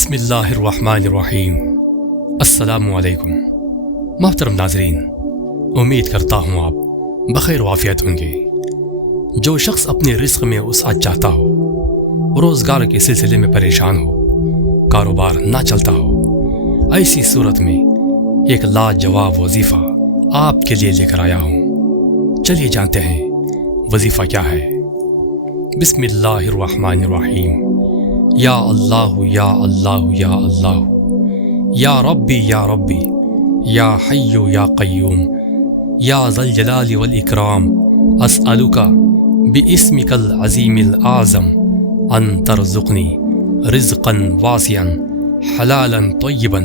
بسم اللہ الرحمن الرحیم۔ السلام علیکم محترم ناظرین، امید کرتا ہوں آپ بخیر و عافیت ہوں گے۔ جو شخص اپنے رزق میں وسعت چاہتا ہو، روزگار کے سلسلے میں پریشان ہو، کاروبار نہ چلتا ہو، ایسی صورت میں ایک لاجواب وظیفہ آپ کے لیے لے کر آیا ہوں۔ چلیے جانتے ہیں وظیفہ کیا ہے۔ بسم اللہ الرحمن الرحیم۔ یا اللہ یا اللہ یا اللہ، یا ربی یا ربی، یا حی یا قیوم، یا ذا الجلال والاکرام، اسألک باسمک العظیم الاعظم ان ترزقنی رزقا واسعا حلالا طیبا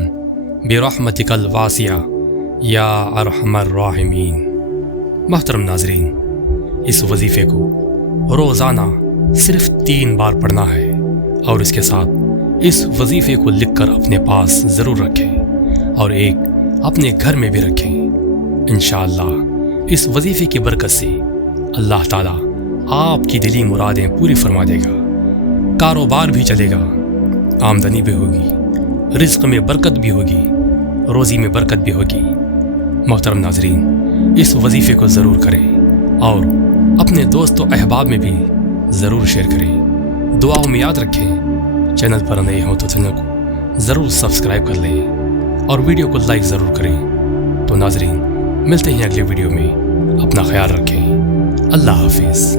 برحمتک الواسعہ یا ارحم الراحمین۔ محترم ناظرین، اس وظیفے کو روزانہ صرف 3 بار پڑھنا ہے، اور اس کے ساتھ اس وظیفے کو لکھ کر اپنے پاس ضرور رکھیں اور ایک اپنے گھر میں بھی رکھیں۔ انشاءاللہ اس وظیفے کی برکت سے اللہ تعالیٰ آپ کی دلی مرادیں پوری فرما دے گا، کاروبار بھی چلے گا، آمدنی بھی ہوگی، رزق میں برکت بھی ہوگی، روزی میں برکت بھی ہوگی۔ محترم ناظرین، اس وظیفے کو ضرور کریں اور اپنے دوست و احباب میں بھی ضرور شیئر کریں۔ دعاؤں میں یاد رکھیں، چینل پر نئے ہوں تو چینل کو ضرور سبسکرائب کر لیں اور ویڈیو کو لائک ضرور کریں۔ تو ناظرین، ملتے ہیں اگلے ویڈیو میں، اپنا خیال رکھیں۔ اللہ حافظ۔